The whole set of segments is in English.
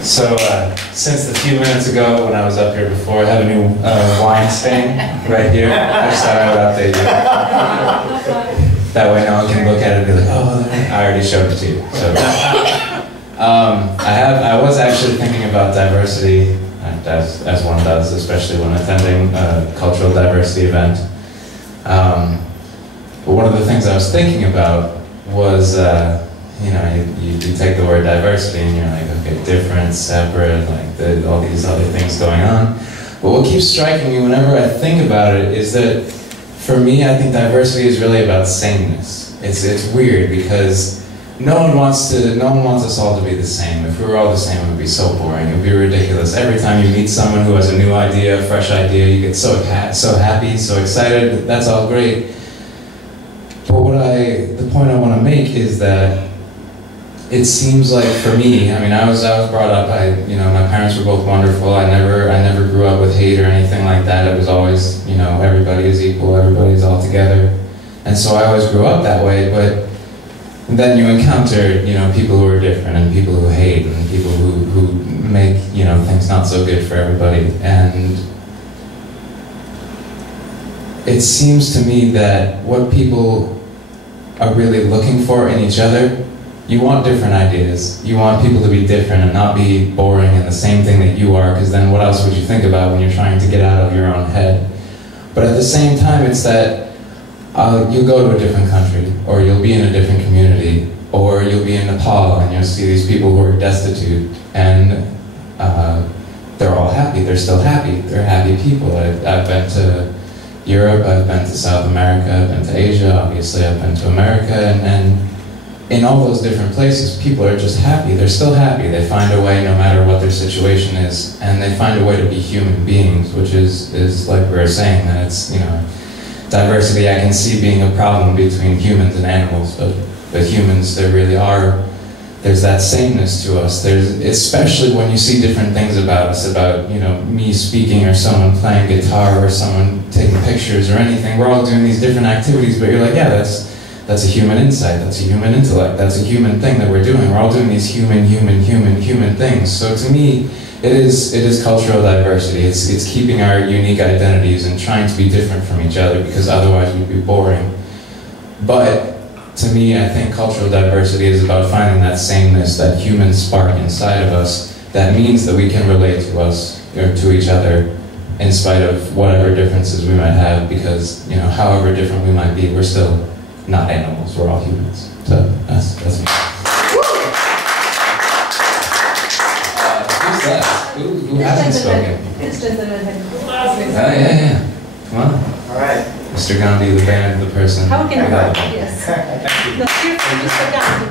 Since the few minutes ago when I was up here before, I have a new wine stain right here. I just thought I would update you. That way no one can look at it and be like, oh, I already showed it to you. So, I was actually thinking about diversity, as one does, especially when attending a cultural diversity event. But one of the things I was thinking about was, you take the word diversity and you're like, okay, different, separate, like all these other things going on. But what keeps striking me whenever I think about it is that, for me, I think diversity is really about sameness. It's weird because no one wants us all to be the same. If we were all the same, it would be so boring. It would be ridiculous. Every time you meet someone who has a new idea, a fresh idea, you get so happy, so excited. That's all great. But the point I want to make is that it seems like, for me, I mean, I was brought up by, my parents were both wonderful. I never grew up with hate or anything like that. It was always, everybody is equal, everybody's all together. And so I always grew up that way, but then you encounter, people who are different and people who hate and people who make, things not so good for everybody. And it seems to me that what people are really looking for in each other, you want different ideas. You want people to be different and not be boring and the same thing that you are, because then what else would you think about when you're trying to get out of your own head? But at the same time, it's that you'll go to a different country, or you'll be in a different community, or you'll be in Nepal and you'll see these people who are destitute, and they're all happy. They're still happy. They're happy people. I've been to Europe, I've been to South America, I've been to Asia, obviously I've been to America, and in all those different places, people are just happy. They're still happy. They find a way, no matter what their situation is, and they find a way to be human beings, which is like we were saying, that it's, diversity I can see being a problem between humans and animals, but humans, there really are, there's that sameness to us. There's, especially when you see different things about us, about, me speaking or someone playing guitar or someone taking pictures or anything. We're all doing these different activities, but you're like, yeah, that's a human insight, that's a human intellect, that's a human thing that we're doing. We're all doing these human things. So to me, it is cultural diversity. It's keeping our unique identities and trying to be different from each other, because otherwise we'd be boring. But to me, I think cultural diversity is about finding that sameness, that human spark inside of us, that means that we can relate to us, or to each other, in spite of whatever differences we might have, because, however different we might be, we're still not animals, we're all humans. So that's me. Who's that? Who hasn't spoken? Yeah. Come on. All right. Mr. Gandhi, the band, the person. How can you help? Yes. Let's hear from Mr. Gandhi.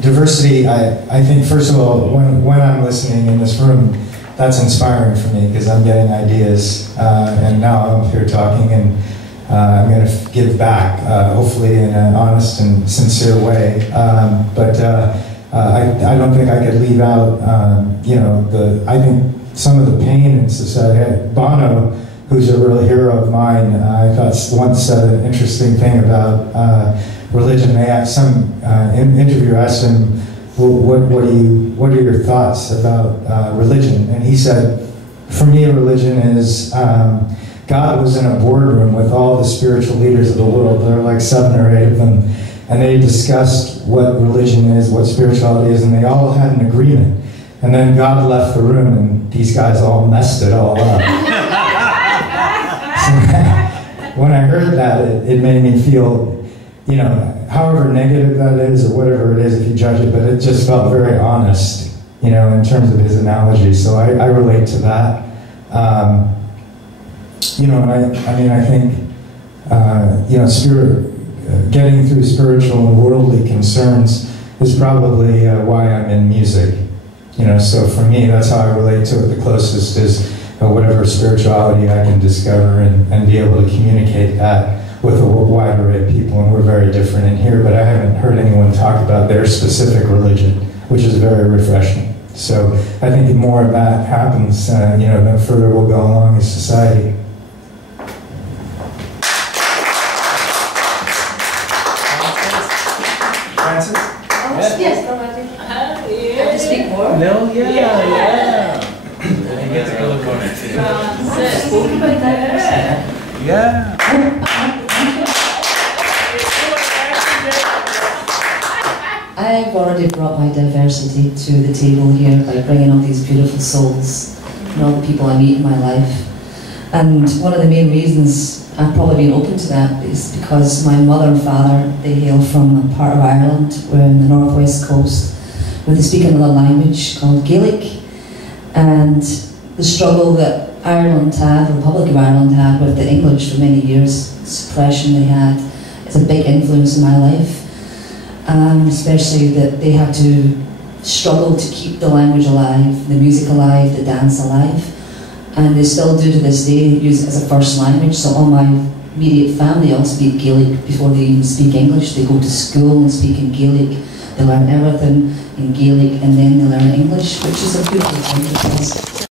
Diversity, I think, first of all, when I'm listening in this room, that's inspiring for me, because I'm getting ideas, and now I'm here talking, and I'm going to give back, hopefully in an honest and sincere way. But I don't think I could leave out, I think some of the pain in society. Bono, who's a real hero of mine, I thought once said an interesting thing about religion. They asked some interviewer asked him, well, what are your thoughts about religion? And he said, for me, religion is God was in a boardroom with all the spiritual leaders of the world. There were like 7 or 8 of them, and they discussed what religion is, what spirituality is, and they all had an agreement. And then God left the room, and these guys all messed it all up. So when I heard that, it made me feel, however negative that is or whatever it is, if you judge it, but it just felt very honest, in terms of his analogy. So I relate to that. I think, getting through spiritual and worldly concerns is probably why I'm in music. So for me, that's how I relate to it the closest, is whatever spirituality I can discover and be able to communicate that with a wide array of people. And we're very different in here, but I haven't heard anyone talk about their specific religion, which is very refreshing. So I think the more of that happens, the further we'll go along as society. Francis? Yes, no, I think. Have to speak more? No, yeah. You get to go to corner too. Spoke about that. Yeah. I've already brought my diversity to the table here by bringing all these beautiful souls and all the people I meet in my life. And one of the main reasons I've probably been open to that is because my mother and father, they hail from a part of Ireland, we're in the northwest coast, where they speak another language called Gaelic. And the struggle that Ireland had, the Republic of Ireland had with the English for many years, suppression they had, is a big influence in my life. Especially that they had to struggle to keep the language alive, the music alive, the dance alive. And they still do to this day, use it as a first language. So all my immediate family all speak Gaelic before they even speak English. They go to school and speak in Gaelic. They learn everything in Gaelic and then they learn English, which is a beautiful thing because